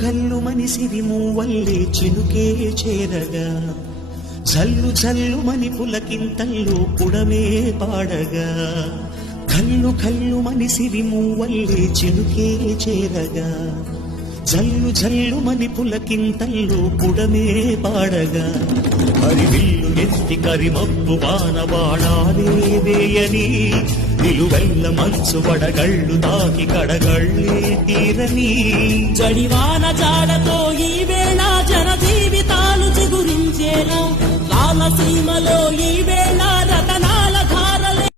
కల్లు మనిసిరి మూవల్లే చినుకే చేరగా జల్లు జల్లు మని పులకింతల్లో పుడమే పాడగా కల్లు కల్లు మనిసిరి మూవల్లే చినుకే చేరగా జల్లు జల్లు మని పులకింతల్లో పుడమే పాడగా హరివిల్లు ఎత్తి కరిమప్పు వానవాడాలే వేయని నిలువెల్ల మనసు వడగళ్ళు తాకి కడగళ్ళే తీరని జడివాన జాడతో ఈ వేళ జన జీవితాలు చిగురించేలా రామసీమలో ఈ వేళ రథ